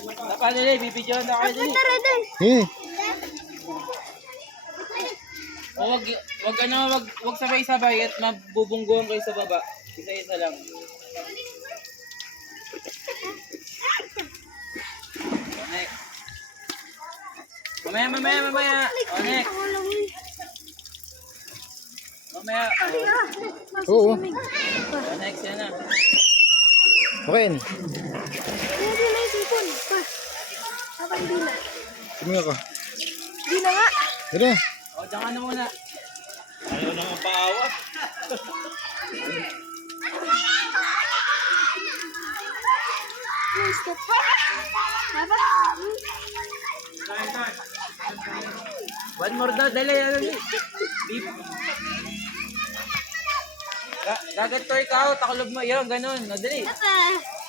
Dapat nila, bibidyoan na kayo dali. Eh, O wag sabay-sabay at mabubungguan kayo sa baba. Isa-isa lang. Next. Mamaya. O, next. Mamaya. oo. O, next yan na. Okay. Hindi na yung sipon. Pa. Papa, hindi na. Tumingin ako. Hindi na nga. Tara. O, dyan ka na muna. Ayaw naman paawa. Stop. Papa. One more daw, dali. Beep. Gagat ko ikaw, takulob mo. Yan, ganun. O, dali. Papa.